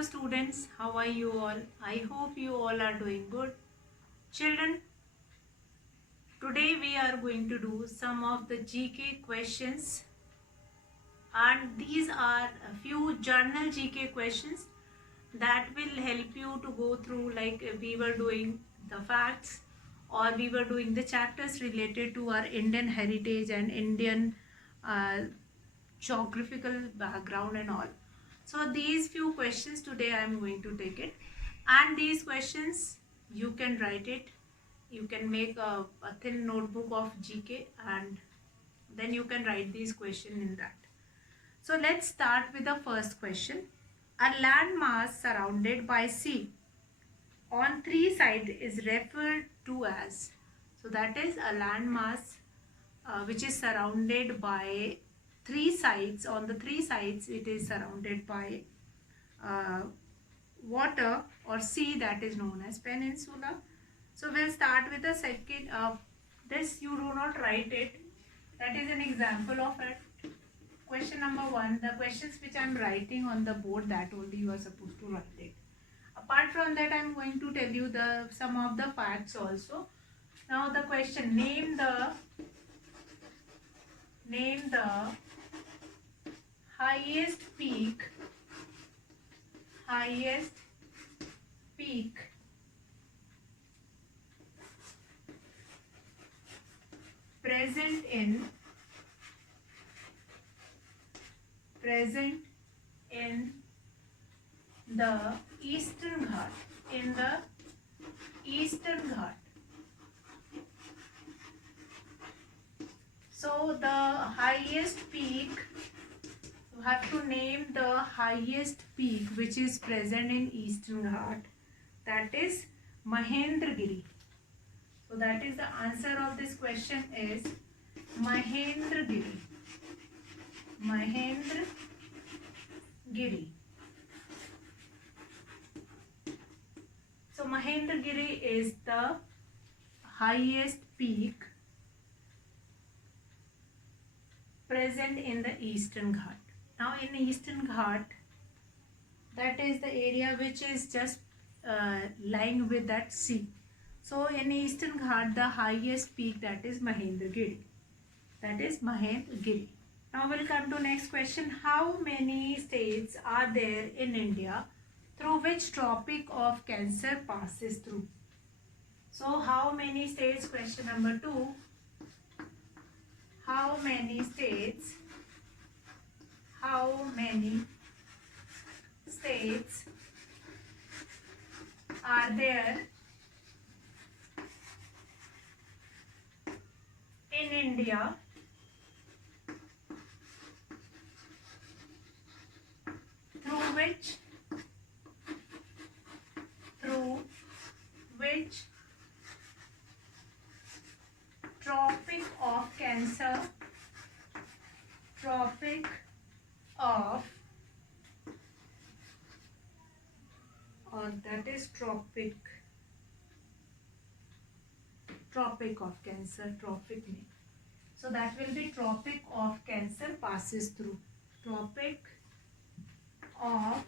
Hello students, how are you all? I hope you all are doing good. Children, today we are going to do some of the GK questions, and these are a few journal GK questions that will help you to go through, like we were doing the facts or we were doing the chapters related to our Indian heritage and Indian uh, geographical background and all. So these few questions today I am going to take it, and these questions you can write it. You can make a thin notebook of GK, and then you can write these questions in that. So let's start with the first question. A landmass surrounded by sea on three sides is referred to as. So that is a landmass which is surrounded by three sides. On the three sides it is surrounded by uh, water or sea, that is known as peninsula. So we'll start with the second. This you do not write it. That is an example of it. Question number 1, the questions which I am writing on the board, that only you are supposed to write it. Apart from that, I am going to tell you the some of the facts also. Now the question, name the highest peak present in the Eastern Ghat, So the highest peak, you have to name the highest peak which is present in Eastern Ghat. That is Mahendragiri. So that is the answer of this question is Mahendragiri. So Mahendragiri is the highest peak present in the Eastern Ghat. Now in Eastern Ghat, that is the area which is just lying with that sea. So in Eastern Ghat, the highest peak, that is Mahendragiri. Now we'll come to next question. How many states are there in India through which Tropic of Cancer passes through? So how many states? Question number 2. How many states are there in India through which Tropic of Cancer that is Tropic of Cancer, tropic name. So that will be Tropic of Cancer passes through. Tropic of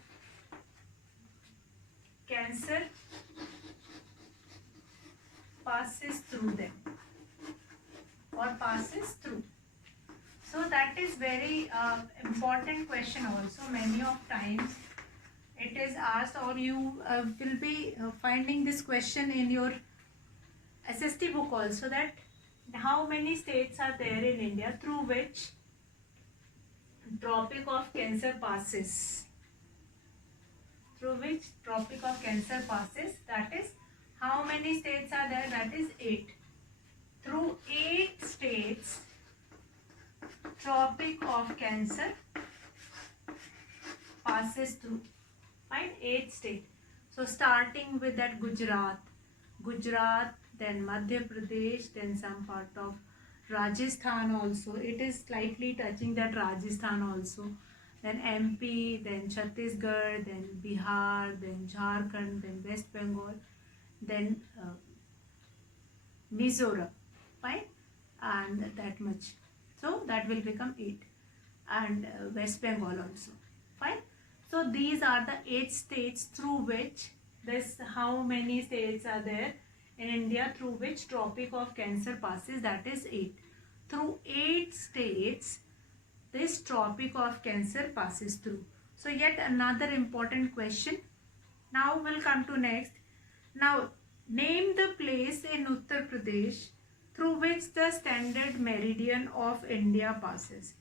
Cancer passes through them or passes through. So that is very important question also. Many of times it is asked, or you will be finding this question in your SST book also, that how many states are there in India through which Tropic of Cancer passes. That is, how many states are there? That is 8. Through 8 states, Tropic of Cancer passes through. Fine, 8 states. So starting with that Gujarat, then Madhya Pradesh, then some part of Rajasthan also. It is slightly touching that Rajasthan also. Then MP, then Chhattisgarh, then Bihar, then Jharkhand, then West Bengal, then Mizoram. Fine, and that much. So that will become 8, and West Bengal also. Fine. So these are the 8 states through which this, how many states are there in India through which Tropic of Cancer passes, that is 8. Through 8 states this Tropic of Cancer passes through. So yet another important question. Now we'll come to next. Now name the place in Uttar Pradesh through which the standard meridian of India passes.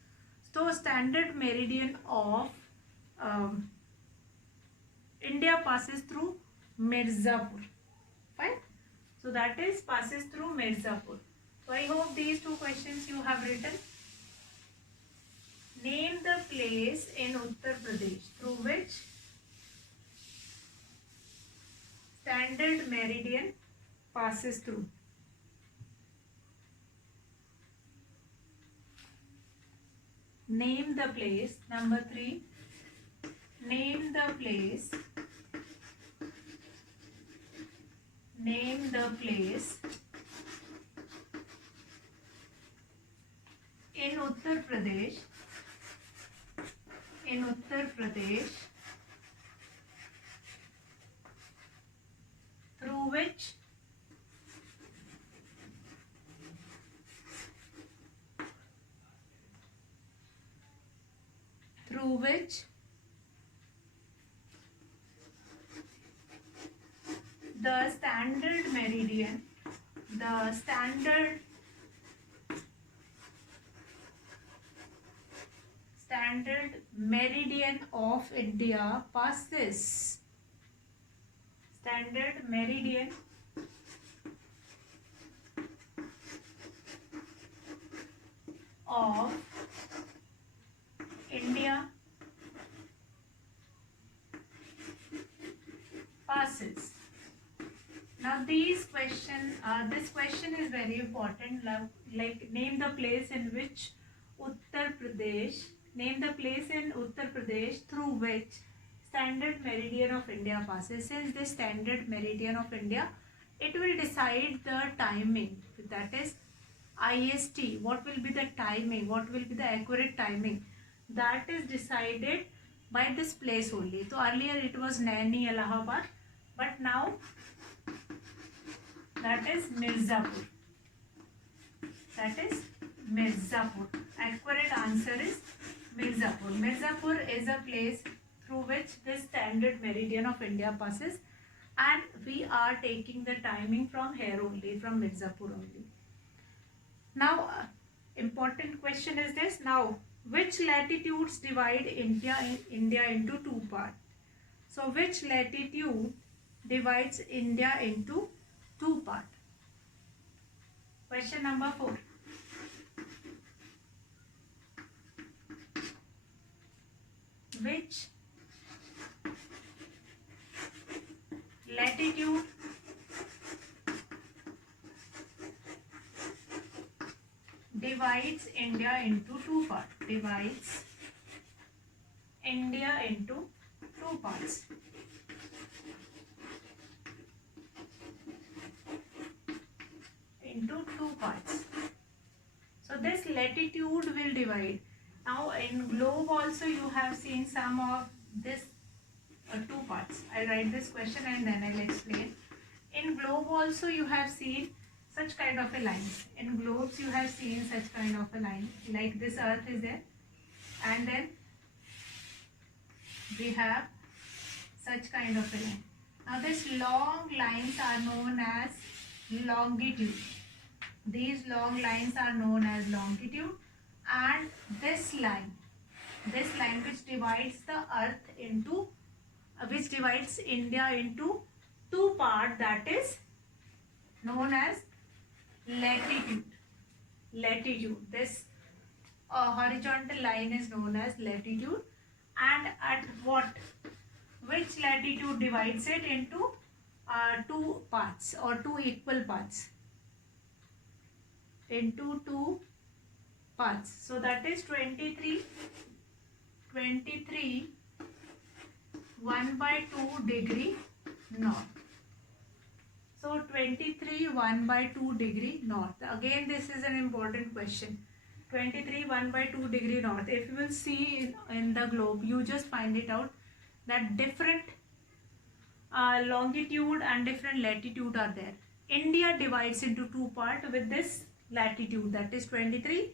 So standard meridian of India passes through Mirzapur. Fine. So that is passes through Mirzapur. So I hope these two questions you have written. Name the place in Uttar Pradesh through which standard meridian passes through. Name the place. Number 3. Name the place. Name the place in Uttar Pradesh. In Uttar Pradesh through which the standard meridian of India passes. Standard meridian of India passes. Now this question is very important. Like name the place in which Uttar Pradesh. Name the place in Uttar Pradesh through which standard meridian of India passes. Since this standard meridian of India, it will decide the timing. That is IST. What will be the timing? What will be the accurate timing? That is decided by this place only. So earlier it was Naini, Allahabad, but now that is Mirzapur. That is Mirzapur. Accurate answer is Mirzapur. Mirzapur is a place through which this standard meridian of India passes, and we are taking the timing from here only, from Mirzapur only. Now, important question is this. Now, which latitudes divide India into two parts? So, which latitude divides India into two parts? Question number 4. Which latitude divides India into two parts? Divides India into two parts. Into two parts. So this latitude will divide. Now in globe also you have seen some of this two parts. I'll write this question and then I'll explain. In globe also you have seen such kind of a line. In globes you have seen such kind of a line. Like this earth is there, and then we have such kind of a line. Now these long lines are known as longitude. These long lines are known as longitude, and this line which divides the earth into which divides India into two parts, that is known as latitude. This horizontal line is known as latitude, and at which latitude divides it into two parts or two equal parts, into two parts. So that is 23 1/2 degree north. So 23 1/2 degree north. Again, this is an important question. 23 1/2 degree north. If you will see in the globe, you just find it out that different longitude and different latitude are there. India divides into two parts with this latitude, that is 23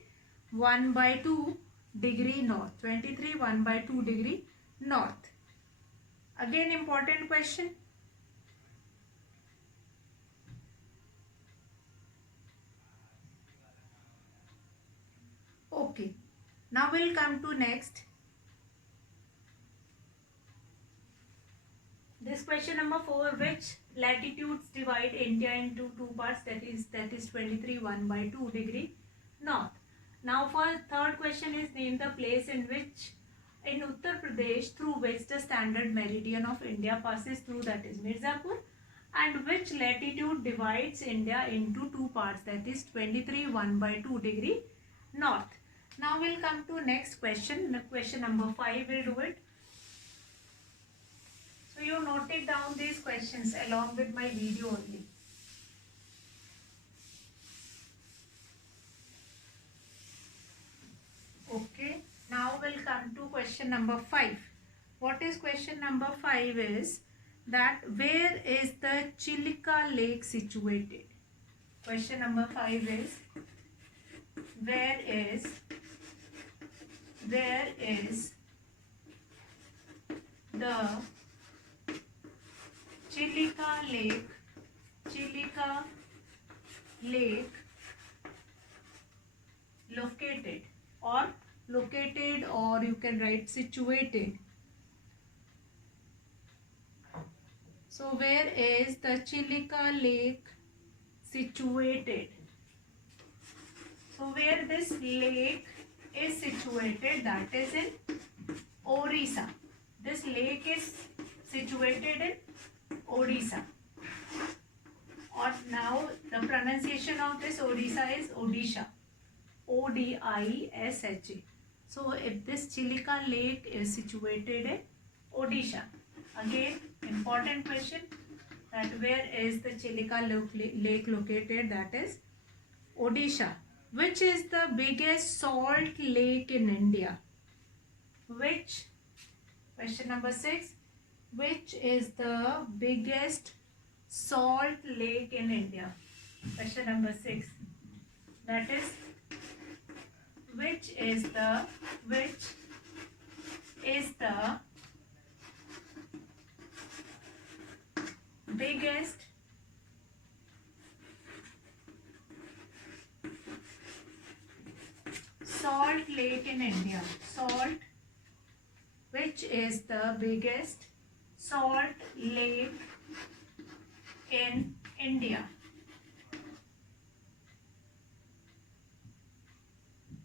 1/2 degree north. 23 1/2 degree north. Again, important question. Okay, now we'll come to next. This question number 4, which latitudes divide India into two parts, that is 23 1/2 degree north. Now for third question is, name the place in Uttar Pradesh through which the standard meridian of India passes through, that is Mirzapur, and which latitude divides India into two parts, that is 23 1/2 degree north. Now we'll come to next question. Question number 5 will do it. So you noted down these questions along with my video only. Okay, now we'll come to question number 5. What is question number 5 is that where is the Chilka Lake situated? Question number 5 is where is the Chilka Lake located, or you can write situated. So where is the Chilka Lake situated? So where this lake is situated, that is in Orissa. This lake is situated in Odisha. Or now the pronunciation of this Odisha is Odisha. Odisha. So if this Chilka Lake is situated in Odisha. Again, important question, that where is the Chilka Lake located, that is Odisha. Which is the biggest salt lake in India? Question number 6. Which is the biggest salt lake in India? Question number 6. That is, which is the biggest salt lake in India? Which is the biggest salt lake in India?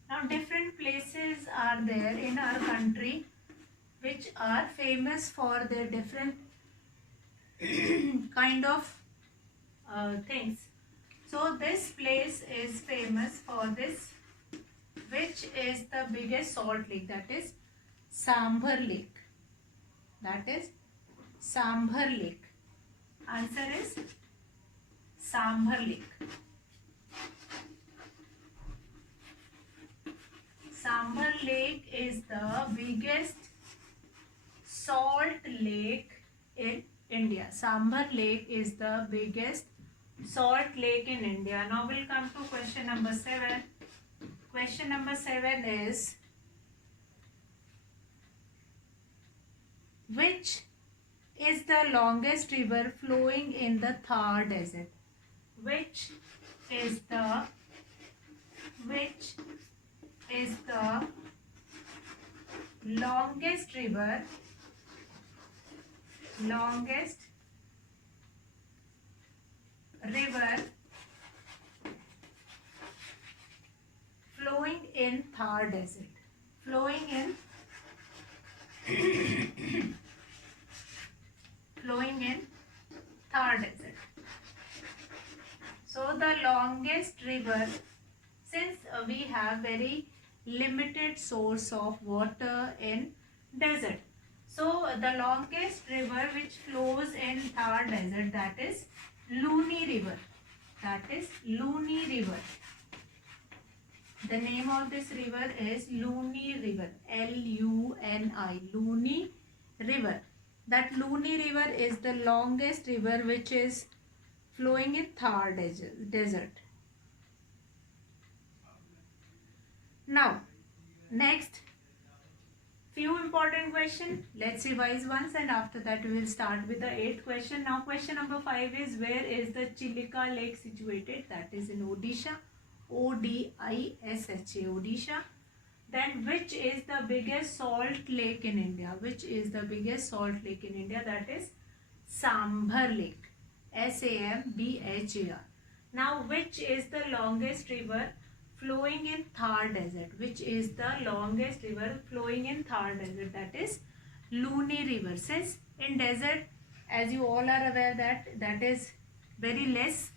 Now different places are there in our country which are famous for their different kind of things. So this place is famous for this. Which is the biggest salt lake? That is Sambhar Lake. Answer is Sambhar Lake. Sambhar Lake is the biggest salt lake in India. Sambhar Lake is the biggest salt lake in India. Now we'll come to question number 7. Question number 7 is, which is the longest river flowing in the Thar Desert? Which is the longest river flowing in Thar Desert? Flowing in Thar Desert. So the longest river, since we have very limited source of water in desert, so the longest river which flows in Thar Desert, that is Luni River. The name of this river is Luni River. Luni, Luni River. That Luni river is the longest river which is flowing in Thar desert. Now, next few important question. Let's revise once and after that we will start with the 8th question. Now question number 5 is, where is the Chilika lake situated? That is in Odisha. Odisha. Odisha. Then which is the biggest salt lake in India? Which is the biggest salt lake in India? That is Sambhar Lake. Sambhar. Now which is the longest river flowing in Thar desert? Which is the longest river flowing in Thar desert? That is Luni river. Since in desert, as you all are aware, that is very less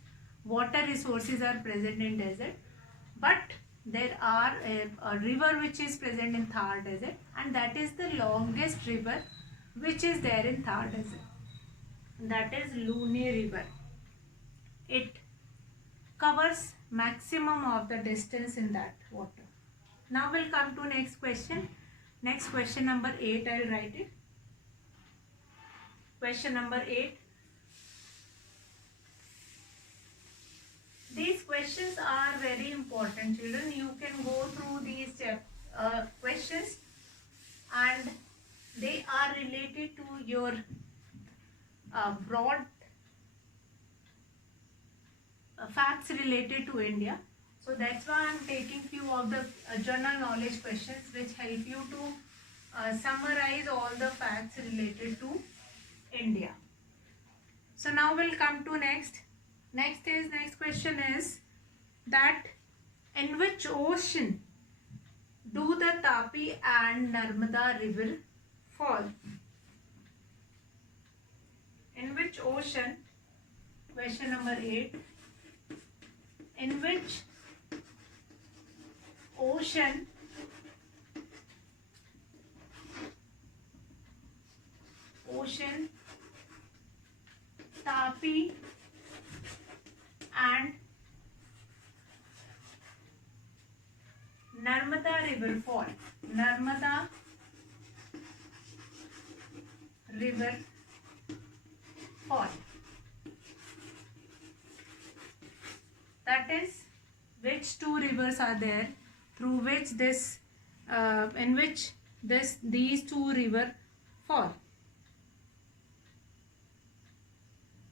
water resources are present in desert, but there are a river which is present in Thar desert, and that is the longest river which is there in Thar desert. That is Luni river. It covers maximum of the distance in that water. Now we'll come to next question. Next question number 8, I'll write it. Question number 8. These questions are very important, children. You can go through these questions, and they are related to your broad facts related to India. So that's why I'm taking few of the general knowledge questions which help you to summarize all the facts related to India. So now we'll come to next. Next question is that in which ocean do the Tapi and Narmada river fall? In which ocean? Question number 8. In which ocean Tapi and Narmada river fall? Narmada river fall. That is, which two rivers are there through which this in which these two rivers fall?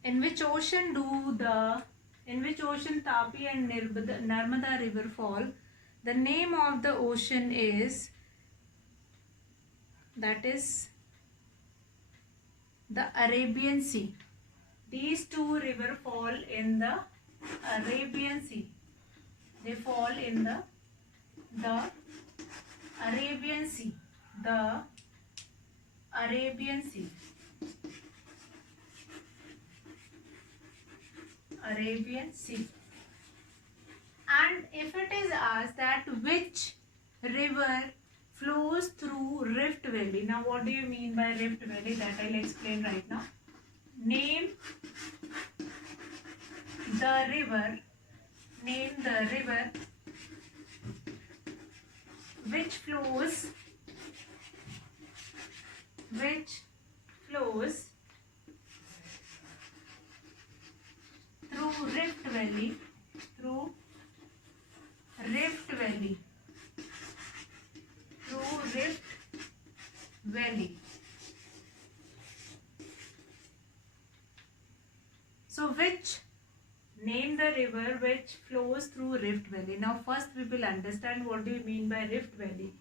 In which ocean Tapi and Narmada river fall? The name of the ocean is, that is the Arabian Sea. These two rivers fall in the Arabian Sea. They fall in the Arabian Sea. The Arabian Sea. Arabian Sea. And if it is asked that which river flows through Rift Valley. Now what do you mean by Rift Valley? That I'll explain right now. Name the river which flows through Rift Valley. So name the river which flows through Rift Valley. Now first we will understand what do you mean by Rift Valley.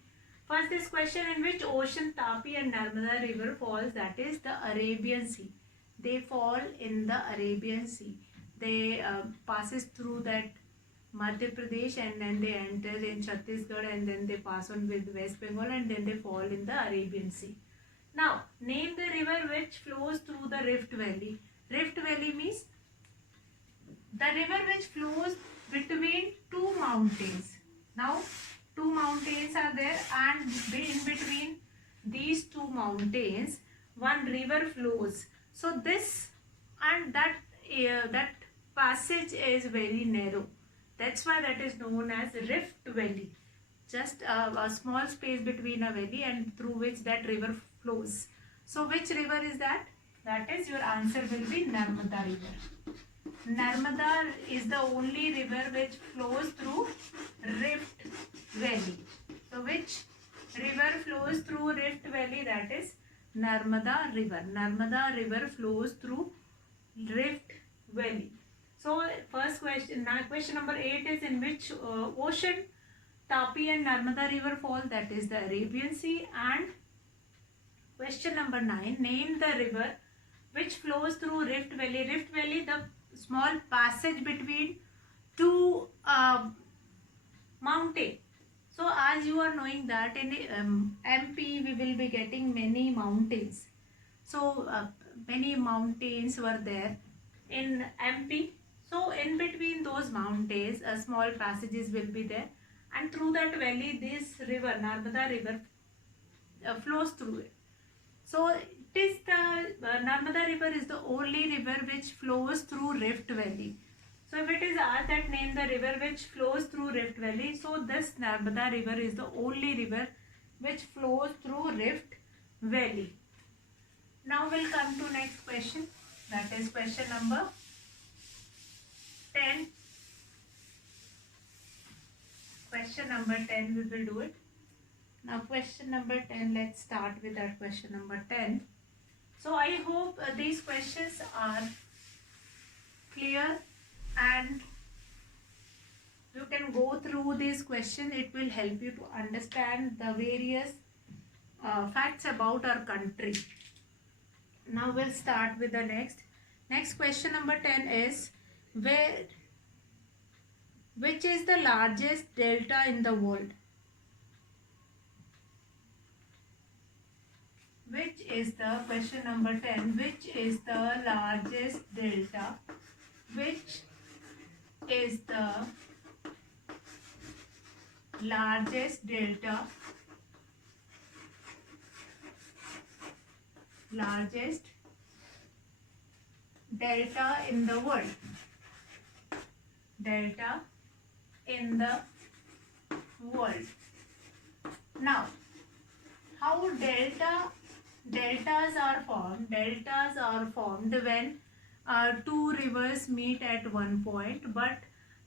First this question, in which ocean Tapi and Narmada river falls? That is the Arabian Sea. They fall in the Arabian Sea. They passes through that Madhya Pradesh, and then they enter in Chhattisgarh, and then they pass on with West Bengal, and then they fall in the Arabian Sea. Now name the river which flows through the Rift Valley. Rift Valley means the river which flows between two mountains. Now two mountains are there, and in between these two mountains one river flows. So this and that passage is very narrow. That's why that is known as Rift Valley. Just a small space between a valley and through which that river flows. So which river is that? That is, your answer will be Narmada river. Narmada is the only river which flows through Rift Valley. So which river flows through Rift Valley? That is Narmada river. Narmada river flows through Rift Valley. So first question, question number 8 is, in which ocean Tapi and Narmada river fall? That is the Arabian Sea. And question number 9, name the river which flows through Rift Valley. Rift Valley, the small passage between two mountain. So as you are knowing that in MP we will be getting many mountains. So many mountains were there in MP. So in between those mountains, small passages will be there, and through that valley, this river, Narmada river, flows through it. So it is the Narmada river is the only river which flows through Rift Valley. So if it is asked that name the river which flows through Rift Valley, so this Narmada river is the only river which flows through Rift Valley. Now we'll come to next question. That is question number 10. Question number 10 we will do it. Now question number 10, let's start with that question number 10. So I hope these questions are clear and you can go through this question. It will help you to understand the various facts about our country. Now we'll start with the next. Next question number 10 is, which is the largest delta in the world? Which is the question number 10? Which is the largest delta? Which is the largest delta? Largest delta in the world. Delta in the world. Now, how deltas are formed? Deltas are formed when two rivers meet at one point, but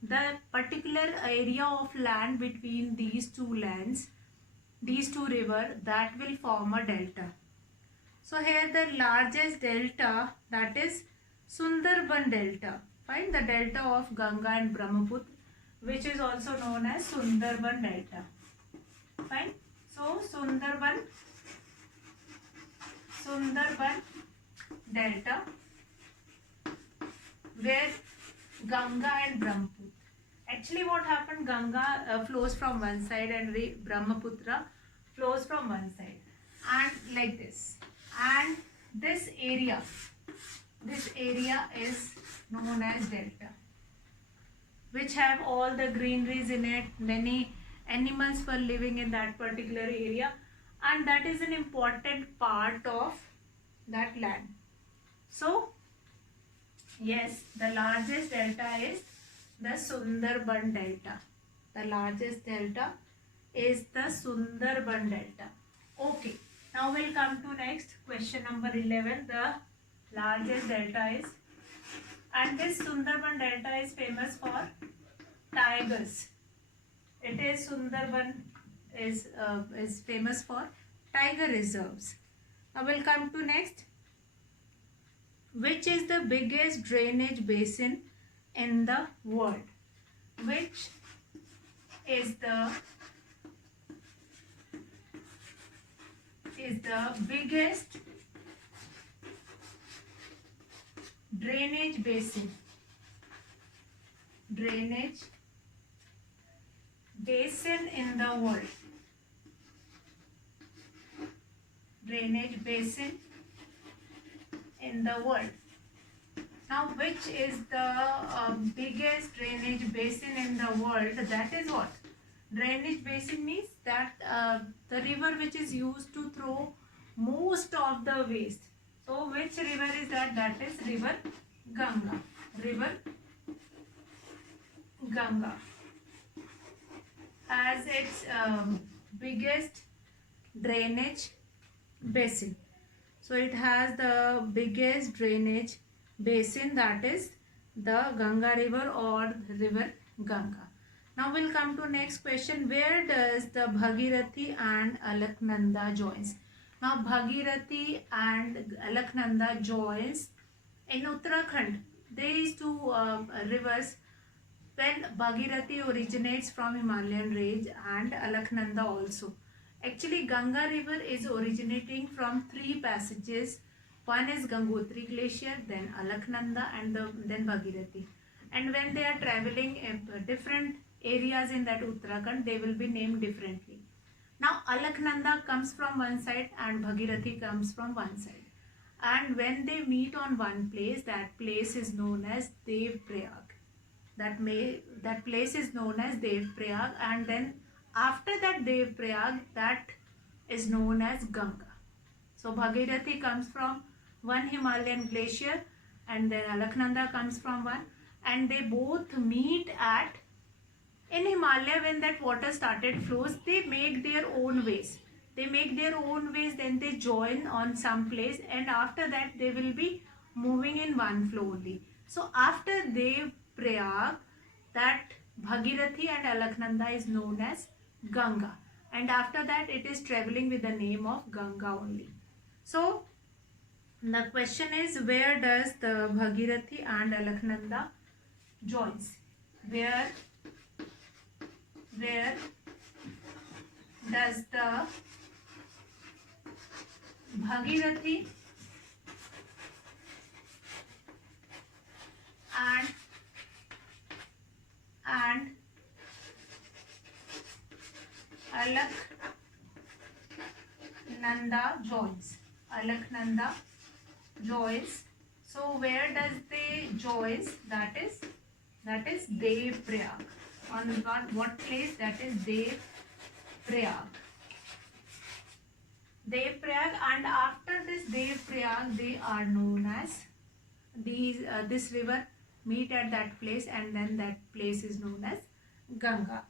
the particular area of land between these two lands, these two rivers, that will form a delta. So here the largest delta, that is Sundarban Delta. Find the delta of Ganga and Brahmaputra, which is also known as Sundarban Delta. Fine. So Sundarban Delta, where Ganga and Brahmaputra. Actually what happened, Ganga flows from one side and Brahmaputra flows from one side, and like this. And this area is known as delta, which have all the greeneries in it. Many animals were living in that particular area, and that is an important part of that land. So yes, the largest delta is the Sundarban Delta. The largest delta is the Sundarban Delta. Okay, now we'll come to next question number 11. The largest delta is, and this Sundarban Delta is famous for tigers. It is Sundarban is famous for tiger reserves. Now we'll come to next. Which is the biggest drainage basin in the world? Which is the biggest drainage basin? Drainage basin in the world. Drainage basin in the world. Now, which is the biggest drainage basin in the world? That is what? Drainage basin means that the river which is used to throw most of the waste. So, which river is that? That is river Ganga. River Ganga as its biggest drainage basin. So it has the biggest drainage basin, that is the Ganga river or river Ganga. Now we'll come to next question. Where does the Bhagirathi and Alaknanda joins? Now Bhagirathi and Alaknanda joins in Uttarakhand. These two rivers, when Bhagirathi originates from Himalayan range and Alaknanda also. Actually, Ganga river is originating from three passages. One is Gangotri glacier, then Alaknanda, and then Bhagirathi. And when they are traveling different areas in that Uttarakhand, they will be named differently. Now Alaknanda comes from one side and Bhagirathi comes from one side. And when they meet on one place, that place is known as Dev Prayag. That place is known as Dev Prayag, and then after that Dev Prayag, that is known as Ganga. So Bhagirathi comes from one Himalayan glacier and then Alaknanda comes from one, and they both meet at in Himalaya. When that water started flows, they make their own ways. Then they join on some place, and after that they will be moving in one flow only. So after Dev Prayag, that Bhagirathi and Alaknanda is known as Ganga, and after that it is traveling with the name of Ganga only. So the question is, where does the Bhagirathi and Alaknanda joins? Where does the Bhagirathi and Alaknanda joins? So where does they joins? That is Dev Prayag. On what place? That is Dev Prayag. And after this Dev Prayag, they are known as this river meet at that place, and then that place is known as Ganga.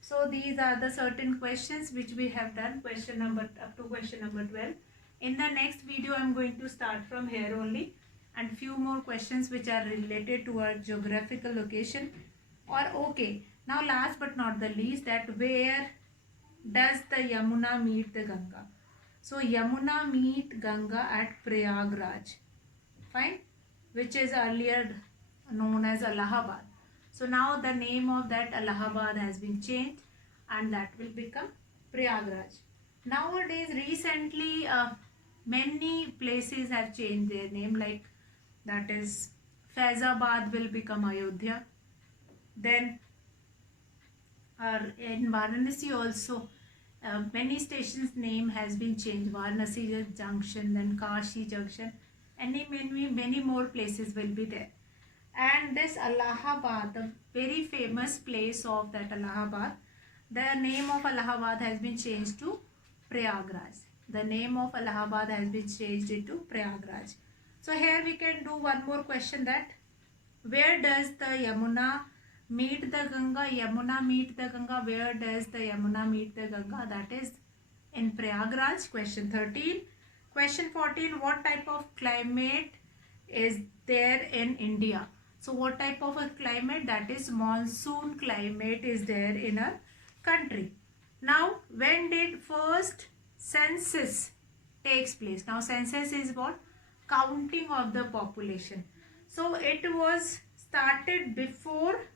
So these are the certain questions which we have done, up to question number 12. In the next video, I am going to start from here only, and few more questions which are related to our geographical location. Okay, now last but not the least, that where does the Yamuna meet the Ganga? So Yamuna meet Ganga at Prayagraj, fine, which is earlier known as Allahabad. So now the name of that Allahabad has been changed, and that will become Prayagraj. Nowadays, recently, many places have changed their name, like that is Faizabad will become Ayodhya. Then in Varanasi also, many stations name has been changed. Varanasi Junction, then Kashi Junction, and many more places will be there. And this Allahabad, the very famous place of that Allahabad, the name of Allahabad has been changed to Prayagraj. So here we can do one more question, that where does the Yamuna meet the Ganga? Where does the Yamuna meet the Ganga? That is in Prayagraj. Question 13. Question 14. What type of climate is there in India? So what type of a climate? That is monsoon climate is there in our country. Now, when did first census takes place? Now, census is what? Counting of the population. So it was started before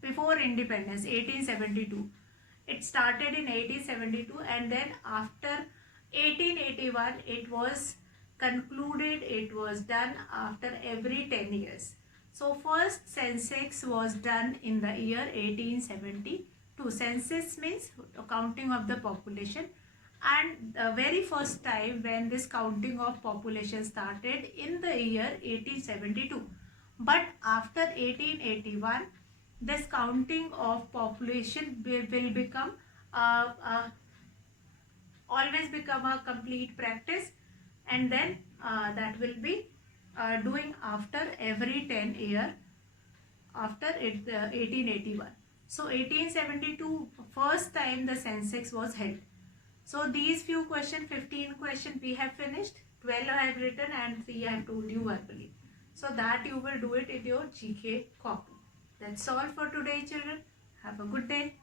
independence, 1872. It started in 1872, and then after 1881 it was concluded. It was done after every 10 years. So first census was done in the year 1872. Census means counting of the population, and the very first time when this counting of population started in the year 1872. But after 1881, this counting of population will become always become a complete practice, and then that will be doing after every 10 year after 1881. So 1872 first time the census was held. So these few questions, 15 questions we have finished. 12 I have written and 3 I have told you verbally. So that you will do it in your GK copy. That's all for today, children. Have a good day.